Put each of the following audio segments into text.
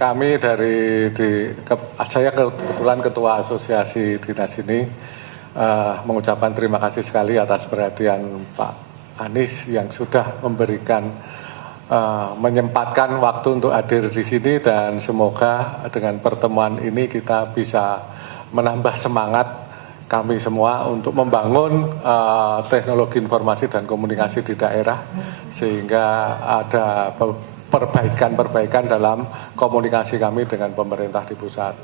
Kami saya kebetulan Ketua Asosiasi Dinas ini mengucapkan terima kasih sekali atas perhatian Pak Anies yang sudah menyempatkan waktu untuk hadir di sini, dan semoga dengan pertemuan ini kita bisa menambah semangat kami semua untuk membangun teknologi informasi dan komunikasi di daerah, sehingga ada perbaikan dalam komunikasi kami dengan pemerintah di pusat.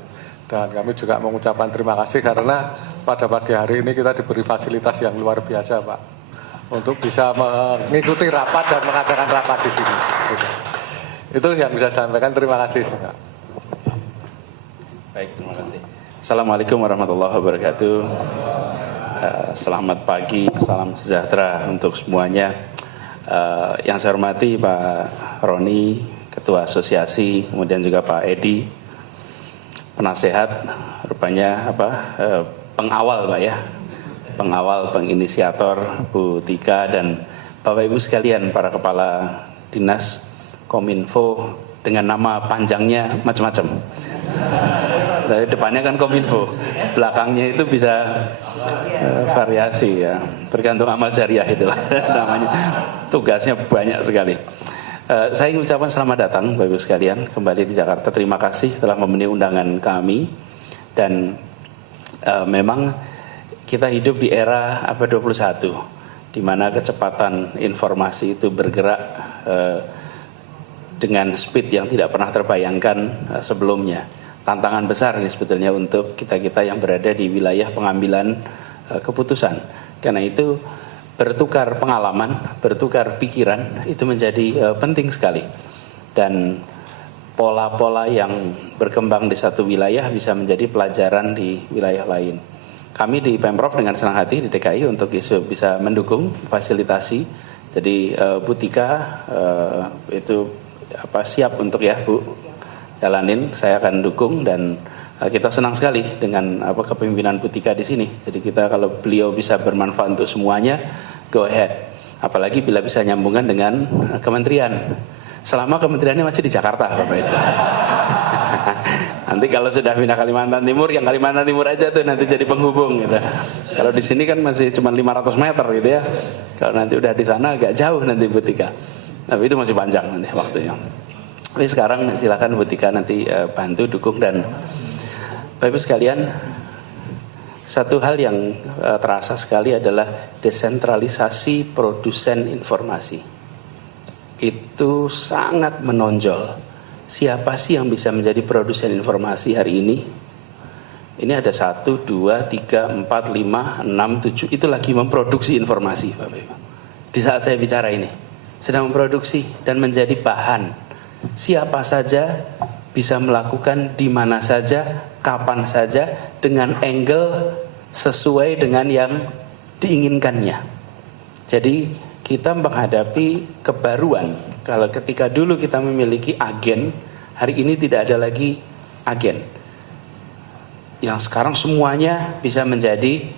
Dan kami juga mengucapkan terima kasih karena pada pagi hari ini kita diberi fasilitas yang luar biasa, Pak, untuk bisa mengikuti rapat dan mengadakan rapat di sini. Itu yang bisa saya sampaikan. Terima kasih, Pak. Baik, terima kasih. Assalamualaikum warahmatullahi wabarakatuh. Selamat pagi, salam sejahtera untuk semuanya. Yang saya hormati Pak Roni, Ketua Asosiasi, kemudian juga Pak Edi, penasehat, rupanya pengawal, Pak ya, pengawal, penginisiator Bu Tika, dan Bapak Ibu sekalian, para kepala dinas Kominfo dengan nama panjangnya macam-macam. Depannya kan Kominfo, belakangnya itu bisa variasi ya, tergantung amal jariah itu namanya, tugasnya banyak sekali. Saya ingin ucapkan selamat datang Bapak Ibu sekalian kembali di Jakarta. Terima kasih telah memenuhi undangan kami, dan memang kita hidup di era abad 21 di mana kecepatan informasi itu bergerak dengan speed yang tidak pernah terbayangkan sebelumnya. Tantangan besar ini sebetulnya untuk kita-kita yang berada di wilayah pengambilan keputusan. Karena itu bertukar pengalaman, bertukar pikiran itu menjadi penting sekali. Dan pola-pola yang berkembang di satu wilayah bisa menjadi pelajaran di wilayah lain. Kami di Pemprov dengan senang hati di DKI untuk bisa mendukung, fasilitasi. Jadi Bu Tika itu siap untuk ya Bu jalanin, saya akan dukung, dan kita senang sekali dengan kepemimpinan Bu Tika di sini. Jadi kita, kalau beliau bisa bermanfaat untuk semuanya, go ahead. Apalagi bila bisa nyambungan dengan kementerian. Selama kementeriannya masih di Jakarta, Bapak Ibu. Nanti kalau sudah pindah Kalimantan Timur, yang Kalimantan Timur aja tuh nanti jadi penghubung gitu. Kalau di sini kan masih cuma 500 meter gitu ya. Kalau nanti udah di sana agak jauh nanti Bu Tika. Tapi itu masih panjang nanti waktunya. Tapi sekarang silakan Bu Tika nanti bantu, dukung. Dan Bapak Ibu sekalian, satu hal yang terasa sekali adalah desentralisasi produsen informasi. Itu sangat menonjol. Siapa sih yang bisa menjadi produsen informasi hari ini? Ini ada 1, 2, 3, 4, 5, 6, 7. Itu lagi memproduksi informasi, Bapak Ibu. Di saat saya bicara ini, sedang memproduksi dan menjadi bahan. Siapa saja bisa melakukan di mana saja, kapan saja, dengan angle sesuai dengan yang diinginkannya. Jadi kita menghadapi kebaruan. Kalau ketika dulu kita memiliki agen, hari ini tidak ada lagi agen. Yang sekarang semuanya bisa menjadi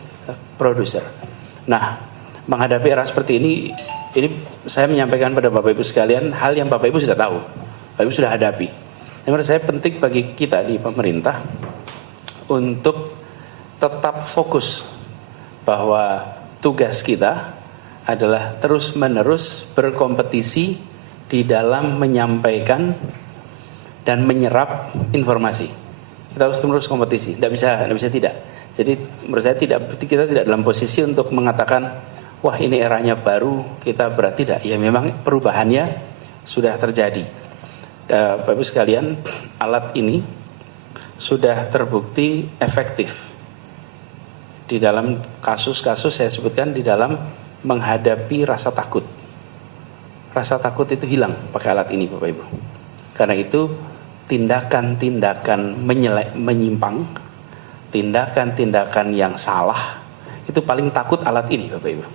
produser. Nah, menghadapi era seperti ini saya menyampaikan pada Bapak Ibu sekalian hal yang Bapak Ibu sudah tahu, Bapak Ibu sudah hadapi. Menurut saya penting bagi kita di pemerintah untuk tetap fokus bahwa tugas kita adalah terus-menerus berkompetisi di dalam menyampaikan dan menyerap informasi. Kita harus terus kompetisi, tidak bisa tidak. Jadi menurut saya kita tidak dalam posisi untuk mengatakan, wah ini eranya baru, kita berat, tidak. Ya memang perubahannya sudah terjadi. Bapak Ibu sekalian, alat ini sudah terbukti efektif di dalam kasus-kasus saya sebutkan, di dalam menghadapi rasa takut. Rasa takut itu hilang pakai alat ini, Bapak Ibu. Karena itu tindakan-tindakan menyimpang, tindakan-tindakan yang salah, itu paling takut alat ini, Bapak Ibu.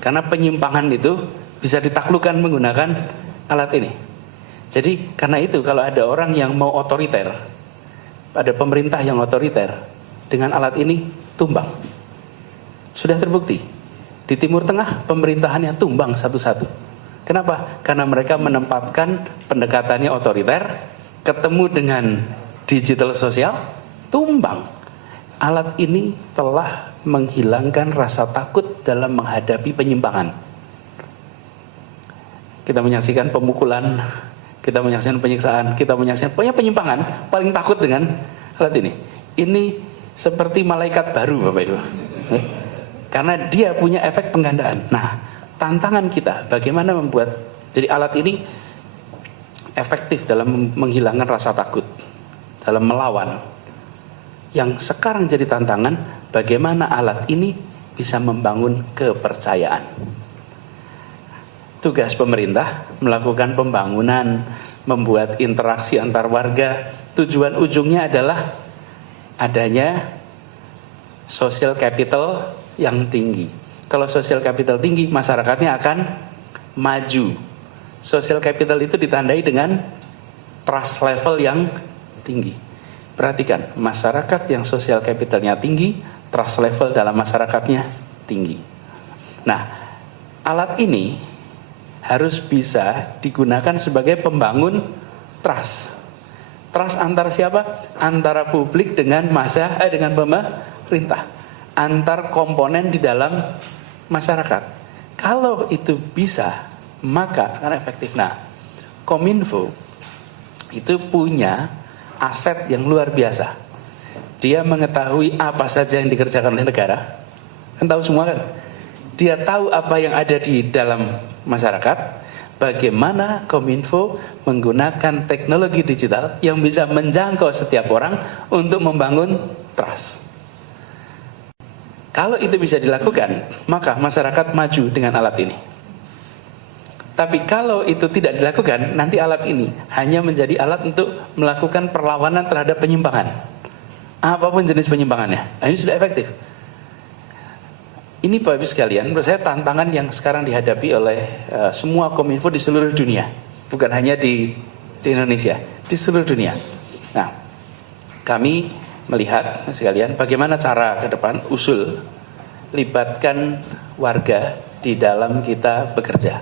Karena penyimpangan itu bisa ditaklukkan menggunakan alat ini. Jadi karena itu kalau ada orang yang mau otoriter, ada pemerintah yang otoriter, dengan alat ini tumbang. Sudah terbukti. Di Timur Tengah pemerintahannya tumbang satu-satu. Kenapa? Karena mereka menempatkan pendekatannya otoriter, ketemu dengan digital sosial, tumbang. Alat ini telah menghilangkan rasa takut dalam menghadapi penyimpangan. Kita menyaksikan pemukulan, kita menyaksikan penyiksaan, kita menyaksikan penyimpangan, paling takut dengan alat ini. Ini seperti malaikat baru, Bapak Ibu. Karena dia punya efek penggandaan. Nah, tantangan kita bagaimana membuat jadi alat ini efektif dalam menghilangkan rasa takut, dalam melawan. Yang sekarang jadi tantangan, bagaimana alat ini bisa membangun kepercayaan. Tugas pemerintah melakukan pembangunan, membuat interaksi antar warga. Tujuan ujungnya adalah adanya social capital yang tinggi. Kalau social capital tinggi, masyarakatnya akan maju. Social capital itu ditandai dengan trust level yang tinggi. Perhatikan, masyarakat yang social capitalnya tinggi, trust level dalam masyarakatnya tinggi. Nah, alat ini harus bisa digunakan sebagai pembangun trust. Trust antar siapa? Antara publik dengan dengan pemerintah. Antar komponen di dalam masyarakat. Kalau itu bisa, maka akan efektif. Nah, Kominfo itu punya aset yang luar biasa. Dia mengetahui apa saja yang dikerjakan oleh negara. Kan tahu semua kan? Dia tahu apa yang ada di dalam masyarakat. Bagaimana Kominfo menggunakan teknologi digital yang bisa menjangkau setiap orang untuk membangun trust. Kalau itu bisa dilakukan, maka masyarakat maju dengan alat ini. Tapi kalau itu tidak dilakukan, nanti alat ini hanya menjadi alat untuk melakukan perlawanan terhadap penyimpangan. Apapun jenis penyimpangannya. Nah, ini sudah efektif. Ini Bapak Ibu sekalian, menurut saya tantangan yang sekarang dihadapi oleh semua Kominfo di seluruh dunia. Bukan hanya di Indonesia, di seluruh dunia. Nah, kami melihat sekalian bagaimana cara ke depan usul libatkan warga di dalam kita bekerja.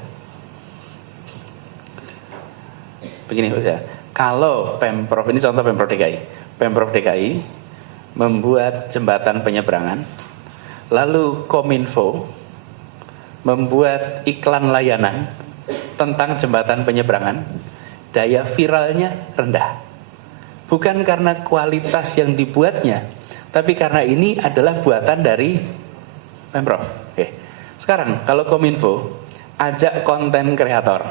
Begini saja, kalau Pemprov, ini contoh Pemprov DKI. Pemprov DKI membuat jembatan penyeberangan, lalu Kominfo membuat iklan layanan tentang jembatan penyeberangan, daya viralnya rendah. Bukan karena kualitas yang dibuatnya, tapi karena ini adalah buatan dari Pemprov. Oke. Sekarang kalau Kominfo ajak konten kreator,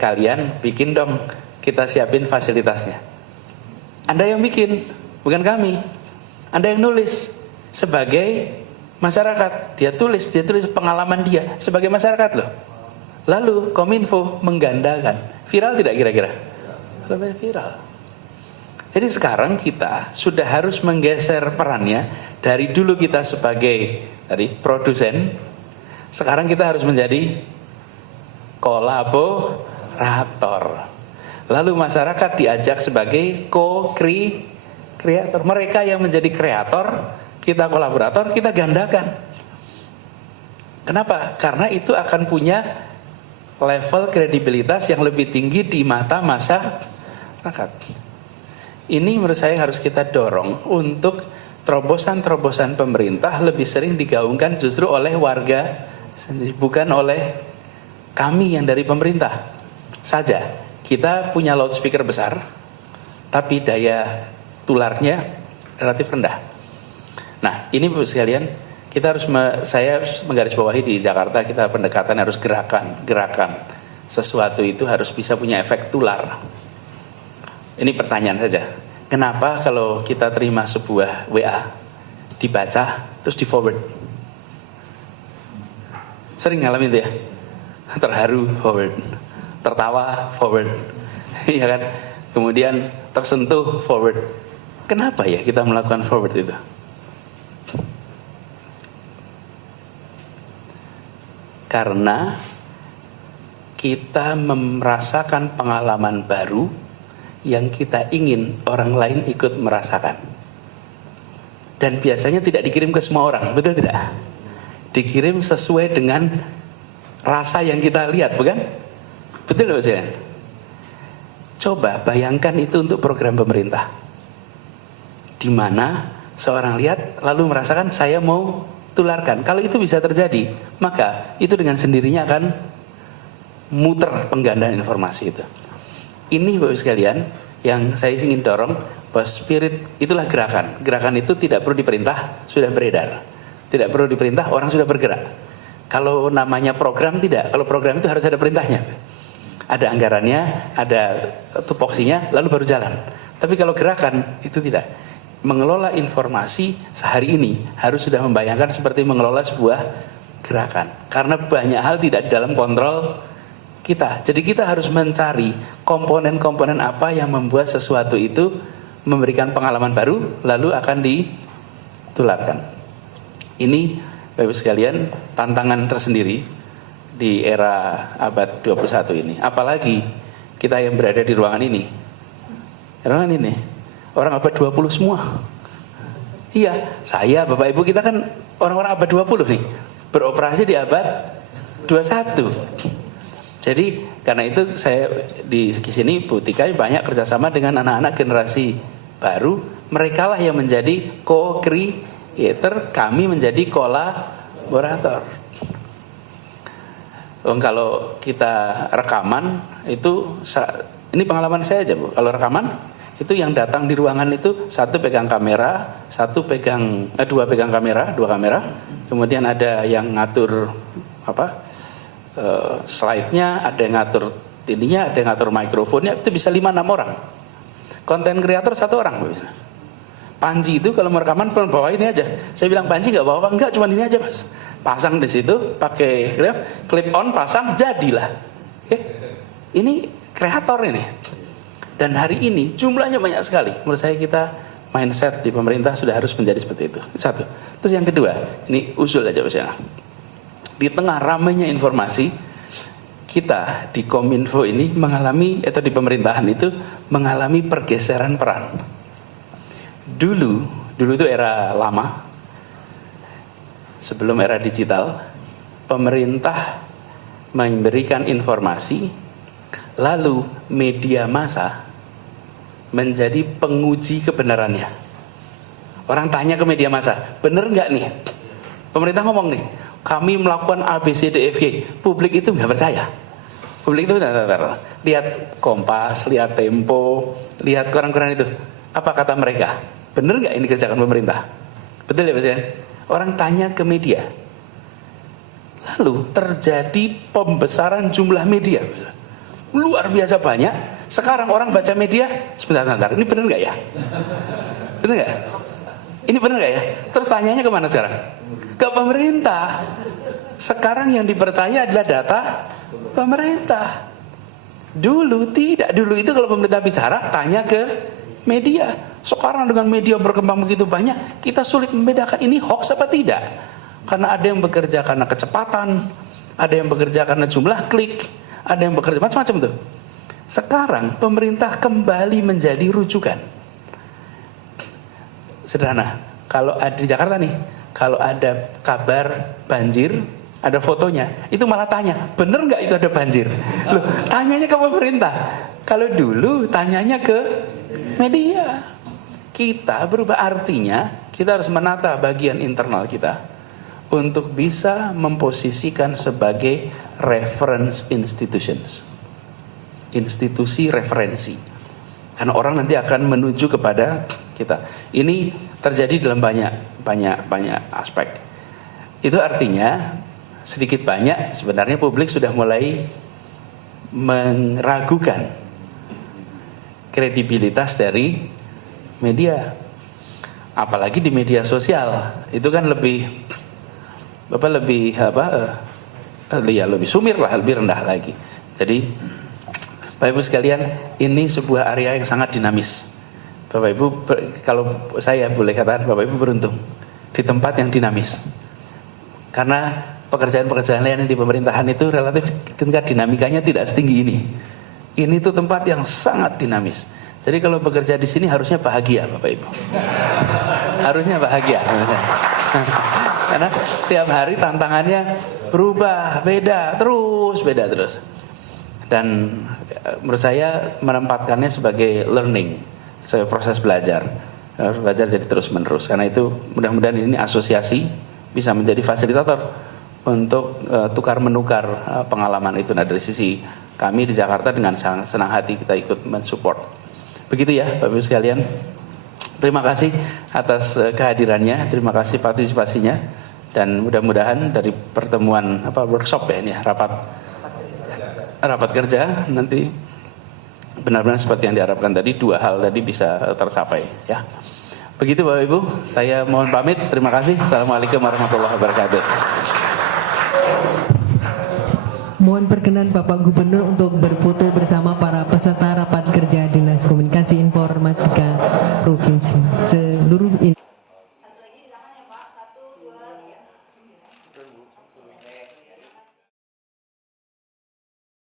kalian bikin dong, kita siapin fasilitasnya. Anda yang bikin, bukan kami. Anda yang nulis sebagai masyarakat. Dia tulis pengalaman dia sebagai masyarakat loh. Lalu Kominfo menggandakan. Viral tidak kira-kira? Lebih viral. Jadi sekarang kita sudah harus menggeser perannya dari dulu kita sebagai produsen, sekarang kita harus menjadi kolaborator. Lalu masyarakat diajak sebagai co-kreator. Mereka yang menjadi kreator, kita kolaborator, kita gandakan. Kenapa? Karena itu akan punya level kredibilitas yang lebih tinggi di mata masyarakat. Ini menurut saya harus kita dorong untuk terobosan-terobosan pemerintah lebih sering digaungkan justru oleh warga sendiri, bukan oleh kami yang dari pemerintah saja. Kita punya loudspeaker besar, tapi daya tularnya relatif rendah. Nah, ini Bapak sekalian, kita harus saya menggarisbawahi di Jakarta, kita pendekatan harus gerakan. Sesuatu itu harus bisa punya efek tular. Ini pertanyaan saja. Kenapa kalau kita terima sebuah WA, dibaca, terus di forward? Sering ngalamin itu ya? Terharu forward, tertawa forward, ya kan? Kemudian tersentuh forward. Kenapa ya kita melakukan forward itu? Karena kita merasakan pengalaman baru yang kita ingin orang lain ikut merasakan. Dan biasanya tidak dikirim ke semua orang, betul tidak? Dikirim sesuai dengan rasa yang kita lihat, bukan? Betul Pak Presiden? Coba bayangkan itu untuk program pemerintah, di mana seorang lihat lalu merasakan saya mau tularkan. Kalau itu bisa terjadi, maka itu dengan sendirinya akan muter penggandaan informasi itu. Ini Bapak sekalian yang saya ingin dorong, bahwa spirit itulah gerakan. Gerakan itu tidak perlu diperintah, sudah beredar. Tidak perlu diperintah, orang sudah bergerak. Kalau namanya program tidak, kalau program itu harus ada perintahnya. Ada anggarannya, ada tupoksinya, lalu baru jalan. Tapi kalau gerakan itu tidak. Mengelola informasi sehari ini harus sudah membayangkan seperti mengelola sebuah gerakan. Karena banyak hal tidak dalam kontrol kita. Jadi kita harus mencari komponen-komponen apa yang membuat sesuatu itu memberikan pengalaman baru, lalu akan ditularkan. Ini Bapak sekalian tantangan tersendiri di era abad 21 ini. Apalagi kita yang berada di ruangan ini. Ruangan ini orang abad 20 semua. Iya, saya, Bapak Ibu, kita kan orang-orang abad 20 nih. Beroperasi di abad 21. Jadi karena itu saya di sini Bu Tika banyak kerjasama dengan anak-anak generasi baru. Mereka lah yang menjadi co-creator, kami menjadi kolaborator. Kalau kita rekaman itu, ini pengalaman saya aja Bu. Kalau rekaman itu yang datang di ruangan itu satu pegang kamera, dua pegang kamera, dua kamera. Kemudian ada yang ngatur slide-nya, ada yang ngatur ininya, ada yang ngatur mikrofonnya. Itu bisa 5-6 orang. Konten kreator 1 orang. Panji itu kalau merekaman bawa ini aja. Saya bilang Panji nggak bawa apa? Enggak, cuma ini aja Mas. Pasang di situ, pakai clip on, pasang, jadilah. Oke, ini kreator ini. Dan hari ini jumlahnya banyak sekali. Menurut saya kita mindset di pemerintah sudah harus menjadi seperti itu. Satu. Terus yang kedua, ini usul aja Mas ya. Di tengah ramainya informasi, kita di Kominfo ini mengalami, atau di pemerintahan itu mengalami pergeseran peran. Dulu itu era lama, sebelum era digital, pemerintah memberikan informasi, lalu media massa menjadi penguji kebenarannya. Orang tanya ke media massa, bener nggak nih? Pemerintah ngomong nih, kami melakukan ABCDEFG, publik itu nggak percaya. Publik itu lihat Kompas, lihat Tempo, lihat koran-koran itu, apa kata mereka? Bener nggak ini kerjakan pemerintah? Betul ya Pak Presiden? Orang tanya ke media, lalu terjadi pembesaran jumlah media, luar biasa banyak. Sekarang orang baca media, sebentar, ini bener nggak ya? Bener nggak? Ini bener nggak ya? Terus tanyanya kemana sekarang? Ke pemerintah. Sekarang yang dipercaya adalah data pemerintah. Dulu tidak. Dulu itu kalau pemerintah bicara, tanya ke media. Sekarang dengan media berkembang begitu banyak, kita sulit membedakan ini hoax apa tidak. Karena ada yang bekerja karena kecepatan, ada yang bekerja karena jumlah klik, ada yang bekerja macam-macam tuh. Sekarang pemerintah kembali menjadi rujukan. Sederhana, kalau ada di Jakarta nih, kalau ada kabar banjir, ada fotonya, itu malah tanya, bener nggak itu ada banjir? Loh, tanyanya ke pemerintah. Kalau dulu tanyanya ke media. Kita berubah, artinya kita harus menata bagian internal kita untuk bisa memposisikan sebagai reference institutions, institusi referensi. Karena orang nanti akan menuju kepada kita. Ini terjadi dalam banyak aspek. Itu artinya sedikit banyak sebenarnya publik sudah mulai meragukan kredibilitas dari media. Apalagi di media sosial. Itu kan lebih sumir lah, lebih rendah lagi. Jadi Bapak Ibu sekalian, ini sebuah area yang sangat dinamis. Bapak Ibu, kalau saya boleh katakan, Bapak Ibu beruntung di tempat yang dinamis. Karena pekerjaan-pekerjaan lain di pemerintahan itu relatif tingkat dinamikanya tidak setinggi ini. Ini tuh tempat yang sangat dinamis. Jadi kalau bekerja di sini harusnya bahagia, Bapak Ibu. Harusnya bahagia. Karena tiap hari tantangannya berubah, beda terus. Dan menurut saya menempatkannya sebagai learning, sebagai proses belajar. Harus belajar jadi terus menerus. Karena itu mudah-mudahan ini asosiasi bisa menjadi fasilitator untuk tukar menukar pengalaman itu. Nah, dari sisi kami di Jakarta dengan senang hati kita ikut mensupport. Begitu ya Bapak Ibu sekalian. Terima kasih atas kehadirannya, terima kasih partisipasinya, dan mudah-mudahan dari pertemuan workshop ya ini rapat kerja nanti benar-benar seperti yang diharapkan tadi, dua hal tadi bisa tercapai ya. Begitu Bapak Ibu, saya mohon pamit. Terima kasih. Assalamualaikum warahmatullahi wabarakatuh. Mohon perkenan Bapak Gubernur untuk berfoto bersama Pak